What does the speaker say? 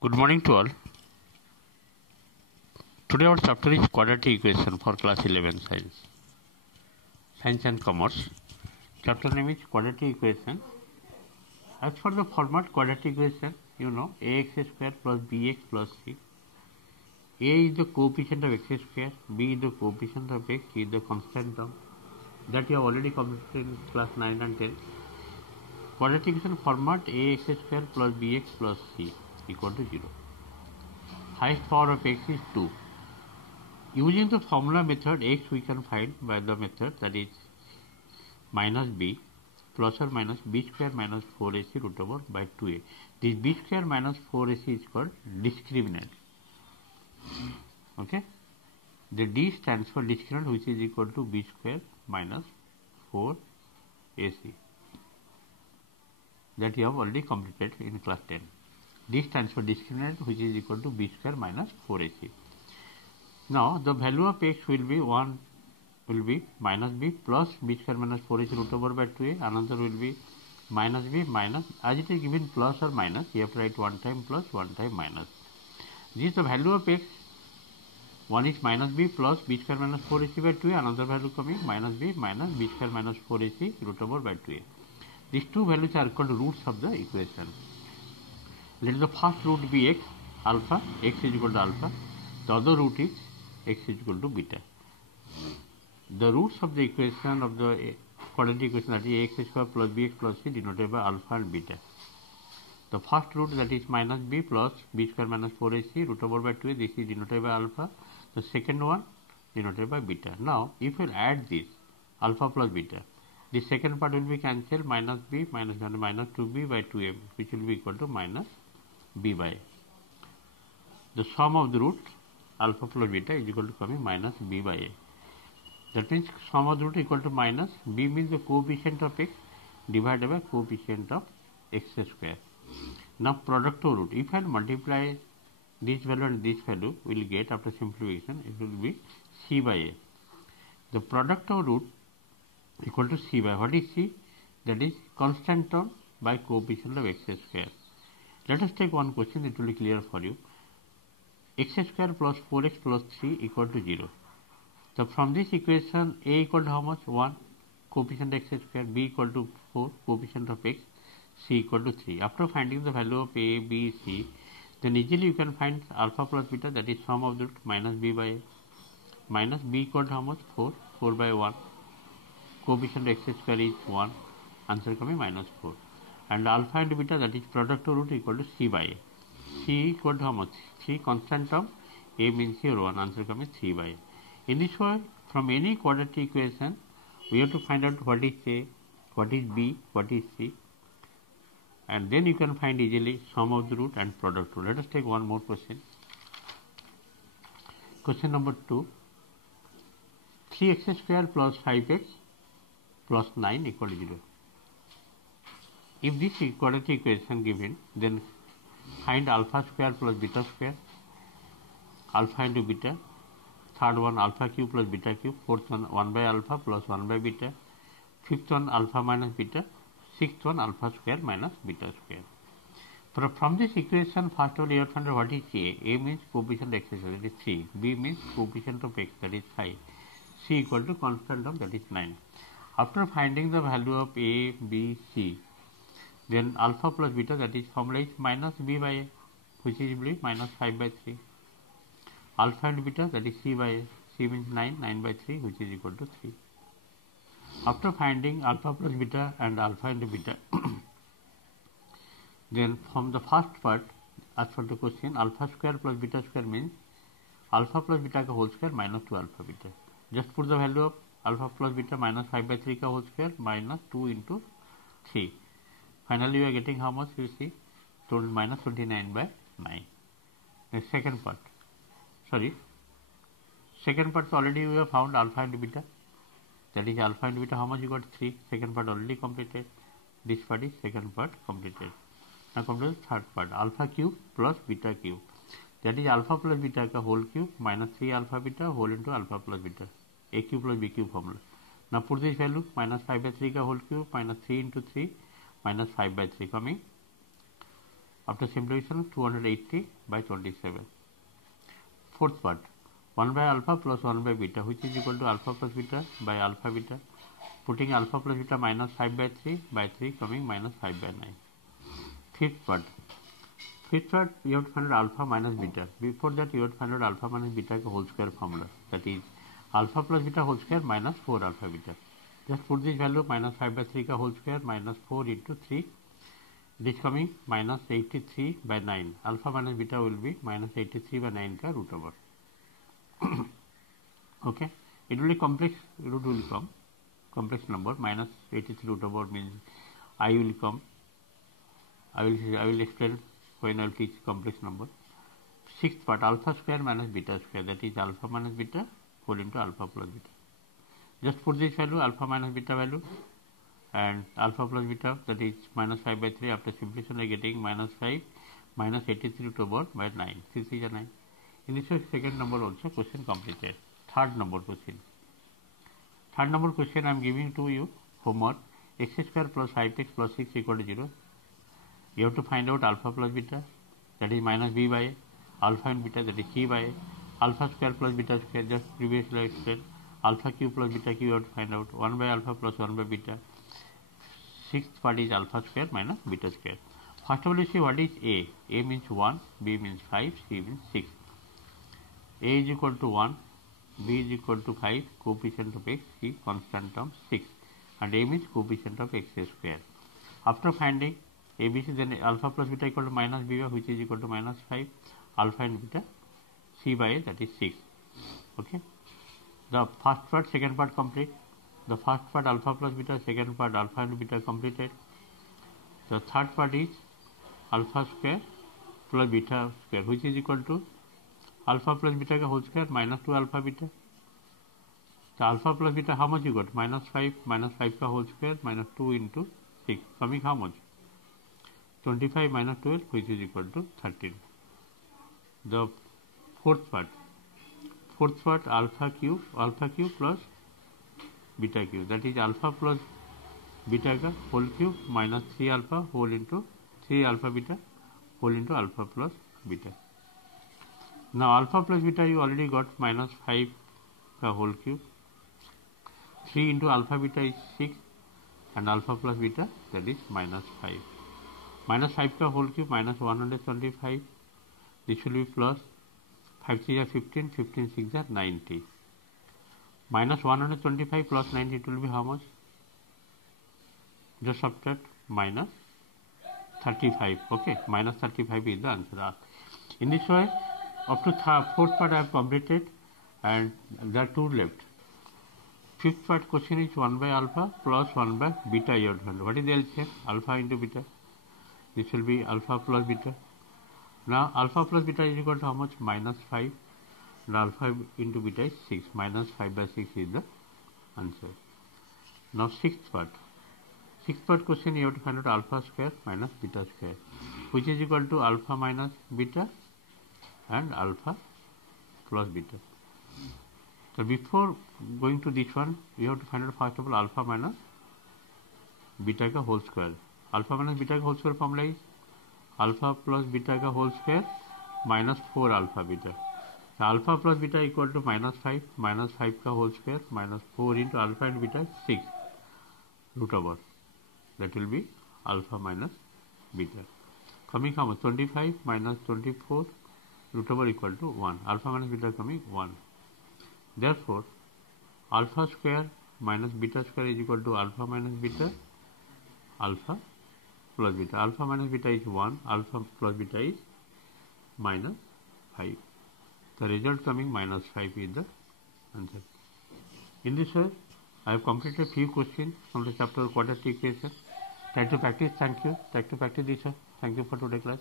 Good morning to all. Today our chapter is quadratic equation for class 11 Science and Commerce. Chapter name is quadratic equation. As for the format quadratic equation, you know ax square plus bx plus c. A is the coefficient of x square, b is the coefficient of x, c is the constant term. That you have already completed in class 9 and 10. Quadratic equation format ax square plus bx plus c equal to 0. Highest power of x is 2. Using the formula method, x we can find by the method that is minus b plus or minus b square minus 4ac root over by 2a. This b square minus 4ac is called discriminant. Okay. The d stands for discriminant, which is equal to b square minus 4ac. That you have already completed in class 10. D stands for discriminant, which is equal to b square minus 4ac. Now the value of x will be minus b plus b square minus 4ac root over by 2a. Another will be minus b minus, as it is given plus or minus, you have to write one time plus, one time minus. This is the value of x. One is minus b plus b square minus 4ac by 2a. Another value coming minus b square minus 4ac root over by 2a. These two values are called roots of the equation. Let the first root be x, alpha, x is equal to alpha. The other root is x is equal to beta. The roots of the equation of the quadratic equation, that is ax square plus bx plus c, denoted by alpha and beta. The first root, that is minus b plus b square minus 4ac root over by 2a, this is denoted by alpha. The second one denoted by beta. Now if we add this alpha plus beta, the second part will be cancelled, minus b minus 2b by 2a, which will be equal to minus b by a. The sum of the root alpha plus beta is equal to coming minus b by a. That means sum of the root equal to minus b means the coefficient of x divided by coefficient of x square. Now product of root, if I multiply this value and this value, we will get, after simplification, it will be c by a. The product of root equal to c by, what is c? That is constant term by coefficient of x square. Let us take one question, it will be clear for you. X square plus 4x plus 3 equal to 0. So from this equation, a equal to how much? 1, coefficient x square, b equal to 4, coefficient of x, c equal to 3. After finding the value of a, b, c, then easily you can find alpha plus beta, that is sum of the root minus b by a. Minus b equal to how much? 4, 4 by 1. Coefficient x square is 1, answer coming minus 4. And alpha and beta, that is product of root, equal to c by a. C equal to how much? 3 constant term, a means here 1, answer coming 3 by a. In this way, from any quadratic equation, we have to find out what is a, what is b, what is c, and then you can find easily sum of the root and product root. Let us take one more question. Question number 2. 3x square plus 5x plus 9 equal to 0. If this quadratic equation given, then find alpha square plus beta square, alpha into beta. Third one alpha cube plus beta cube. Fourth one 1 by alpha plus 1 by beta. Fifth one alpha minus beta. Sixth one alpha square minus beta square. From this equation, first of all you have to find what is a. A means coefficient x square, that is 3. B means coefficient of x, that is 5. C equal to constant term, that is 9. After finding the value of a, b, c, then alpha plus beta, that is formula is minus b by a, which is minus 5 by 3. Alpha and beta, that is c by a. C means 9, 9 by 3, which is equal to 3. After finding alpha plus beta and alpha and beta, then from the first part, as for the question, alpha square plus beta square means alpha plus beta ka whole square minus 2 alpha beta. Just put the value of alpha plus beta minus 5 by 3 ka whole square minus 2 into 3. Finally, you are getting how much? You see, total minus 29 by 9. The second part. Second part already we have found alpha and beta. That is alpha and beta, how much you got? 3. Second part already completed. This part is second part completed. Now come to the third part. Alpha cube plus beta cube. That is alpha plus beta ka whole cube minus 3 alpha beta whole into alpha plus beta. A cube plus b cube formula. Now put this value, minus 5 by 3 ka whole cube minus 3 into 3 minus 5 by 3 coming After simplification, 280 by 27. Fourth part, 1 by alpha plus 1 by beta, which is equal to alpha plus beta by alpha beta. Putting alpha plus beta minus 5 by 3 coming minus 5 by 9. Fifth part, you have to find out alpha minus beta. Before that, you have to find out alpha minus beta whole square formula. That is alpha plus beta whole square minus 4 alpha beta. Just put this value minus 5 by 3 whole square minus 4 into 3. This coming minus 83 by 9. Alpha minus beta will be minus 83 by 9 ka root over. Okay. It will be complex root will come. Complex number minus 83 root over means I will come. I will explain when I will teach complex number. Sixth part, alpha square minus beta square, that is alpha minus beta whole into alpha plus beta. Just put this value, alpha minus beta value, and alpha plus beta, that is minus 5 by 3. After simplification I am getting minus 5 minus 83 root over by 9. 3 is a 9. In this way, second number also question completed. Third number question. Third number question I am giving to you homework. X square plus 5x plus 6 equal to 0. You have to find out alpha plus beta, that is minus b by a, alpha and beta, that is c by a, alpha square plus beta square, just previously explained, alpha q plus beta q, you have to find out 1 by alpha plus 1 by beta. Sixth part is alpha square minus beta square. First of all, you see what is a. A means 1, b means 5, c means 6. A is equal to 1, b is equal to 5, coefficient of x, c constant term 6, and a means coefficient of x square. After finding ABC, then alpha plus beta equal to minus b by, which is equal to minus 5, alpha and beta, c by a, that is 6. Okay. The first part, second part complete. The first part alpha plus beta, second part alpha and beta completed. The third part is alpha square plus beta square, which is equal to alpha plus beta ka whole square minus 2 alpha beta. The alpha plus beta, how much you got? Minus 5 ka whole square minus 2 into 6, coming how much? 25 minus 12, which is equal to 13. The fourth part alpha cube plus beta cube, that is alpha plus beta ka whole cube minus 3 alpha whole into 3 alpha beta whole into alpha plus beta. Now alpha plus beta you already got minus 5 ka whole cube, 3 into alpha beta is 6, and alpha plus beta, that is minus 5. Minus 5 ka whole cube minus 125. This will be plus 5 3 are 15, 15 6 are 90. Minus 125 plus 90, it will be how much? Just subtract minus 35. Okay, minus 35 is the answer. In this way, up to fourth part I have completed, and there are two left. Fifth part question is 1 by alpha plus 1 by beta. You have to find. What is the LCM? Alpha into beta. This will be alpha plus beta. Now alpha plus beta is equal to how much? Minus 5. And alpha into beta is 6. Minus 5 by 6 is the answer. Now sixth part. Sixth part question, you have to find out alpha square minus beta square, which is equal to alpha minus beta and alpha plus beta. So before going to this one, you have to find out first of all alpha minus beta ka whole square. Alpha minus beta ka whole square formula is alpha plus beta ka whole square minus 4 alpha beta. So alpha plus beta equal to minus 5 ka whole square minus 4 into alpha and beta 6 root over. That will be alpha minus beta. Coming how much? 25 minus 24 root over equal to 1. Alpha minus beta coming 1. Therefore, alpha square minus beta square is equal to alpha minus beta, alpha plus beta. Alpha minus beta is 1, alpha plus beta is minus 5. The result coming minus 5 is the answer. In this way, I have completed few questions from the chapter quadratic equation. Try to practice. Thank you. Try to practice this. Thank you for today's class.